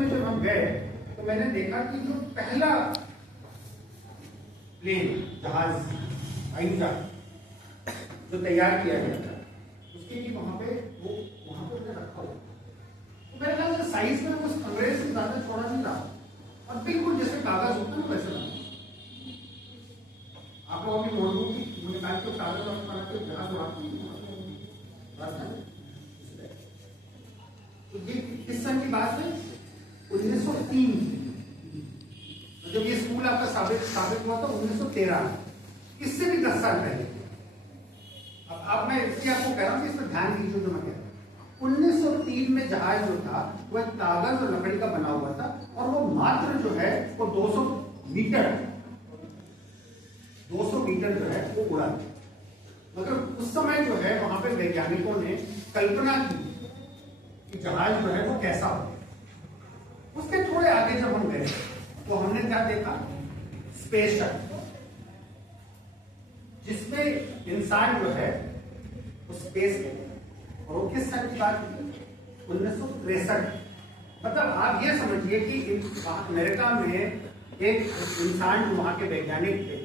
में जब हम गए तो मैंने देखा कि जो पहला प्लेन जहाज आयुजा जो तैयार किया गया था उसके भी वहां पे रखा हुआ। तो मेरे ख्याल से साइज में उस अंग्रेज से ज्यादा छोड़ा नहीं रहा और बिल्कुल जैसे कागज होता है वैसे बना। आप लोग अभी मोड़ू की मुझे कहा कि कागज और बना के जहाज तो ये किस सन की बात है? 1903। जब ये स्कूल आपका साबित हुआ था 1913, इससे भी 10 साल पहले। अब मैं इसलिए आपको कह रहा हूँ कि इसमें ध्यान दीजिए जो मैं कह रहा हूँ। 1903 में जहाज जो था वो एक कागज और लकड़ी का बना हुआ था और वो मात्र जो है वो 200 मीटर जो है वो उड़ा। मगर उस समय जो है वहां पे वैज्ञानिकों ने कल्पना की कि जहाज जो है वो कैसा हो। उसके थोड़े आगे जब हम गए तो हमने क्या देखा? स्पेस शटल, जिसमें इंसान जो है वो स्पेस में। और वो किस सन की बात की? 1963। मतलब आप ये समझिए कि अमेरिका में एक इंसान जो वहां के वैज्ञानिक थे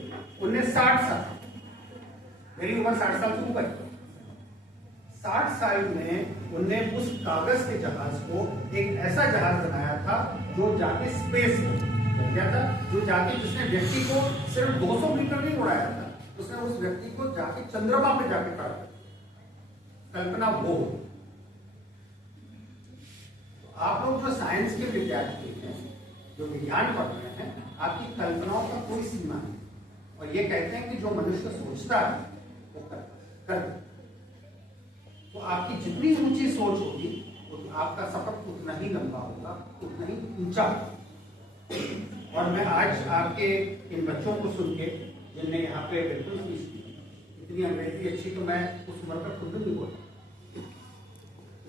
1960 साल, मेरी उम्र 60 साल से ऊपर। 60 साल में उन्होंने उस कागज के जहाज को एक ऐसा जहाज बनाया था जो जाके स्पेस में गया था, जो जाके जिसने व्यक्ति को सिर्फ 200 मीटर नहीं उड़ाया था, उसने उस व्यक्ति को जाके चंद्रमा पे जाके खड़ा किया। कल्पना वो। तो आप लोग जो साइंस के विद्यार्थी हैं, जो विज्ञान पढ़ रहे हैं, आपकी कल्पनाओं का कोई सीमा नहीं। और ये कहते हैं कि जो मनुष्य सोचता है वो करता है। तो आपकी जितनी ऊंची सोच होगी आपका सफर उतना ही लंबा होगा, उतना ही ऊंचा होगा। और मैं आज आपके इन बच्चों को सुन के, जिनने यहाँ पे बिल्कुल इतनी अंग्रेजी अच्छी, तो मैं उस उम्र पर खुद नहीं बोला।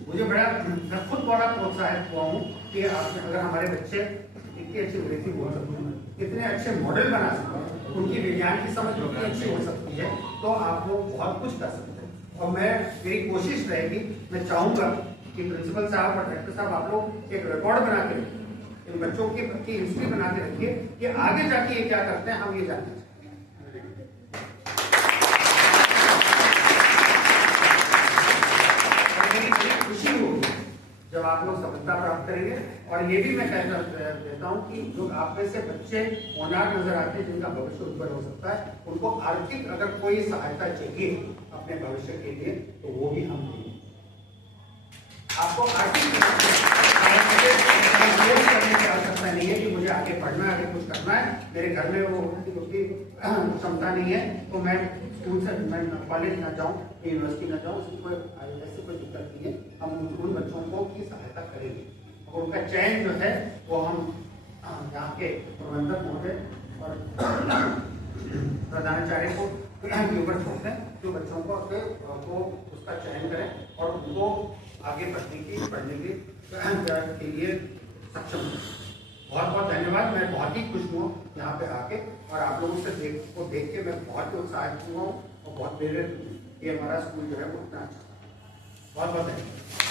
मुझे मैं खुद बड़ा प्रोत्साहित हुआ हूँ कि अगर हमारे बच्चे इतनी अच्छी अंग्रेजी बोल सकते हैं, इतने अच्छे मॉडल बना सकते हैं, उनकी विज्ञान की समझ इतनी अच्छी हो सकती है, तो आप लोग बहुत कुछ कर सकते हैं। और मेरी कोशिश रहेगी, मैं चाहूंगा कि प्रिंसिपल साहब और डायरेक्टर साहब आप लोग एक रिकॉर्ड बना के रखिए, इन बच्चों की हिस्ट्री बना के रखिए कि आगे जाके ये क्या करते हैं, हम ये जानते हैं। खुशी होगी जब आप लोग सफलता प्राप्त करेंगे। और ये भी मैं कहता देता हूँ कि जो आप में से बच्चे होनहार नजर आते हैं, जिनका भविष्य उज्जवल हो सकता है, उनको आर्थिक अगर कोई सहायता चाहिए अपने भविष्य के लिए तो वो भी हम देंगे। आपको आर्थिक करने की आवश्यकता नहीं है कि मुझे आगे पढ़ना है, आगे कुछ करना है, मेरे घर में वो क्षमता नहीं है तो मैं स्कूल से मैं कॉलेज ना जाऊँ, यूनिवर्सिटी ना जाऊँ, उसकी कोई ऐसी कोई दिक्कत नहीं है। हम उन बच्चों को की सहायता करेंगे और उनका चयन जो है वो हम यहाँ के प्रबंधक महोदय और प्रधानाचार्य को ऊपर छोड़ते हैं, जो बच्चों को उसका चयन करें और उनको आगे पढ़ने के लिए सक्षम हो। बहुत बहुत धन्यवाद। मैं बहुत ही खुश हुआ यहाँ पे आके और आप लोगों से देख के मैं बहुत ही उत्साहित हुआ हूँ और बहुत प्रेरित हूँ कि हमारा स्कूल जो है वो इतना अच्छा। बहुत बहुत धन्यवाद।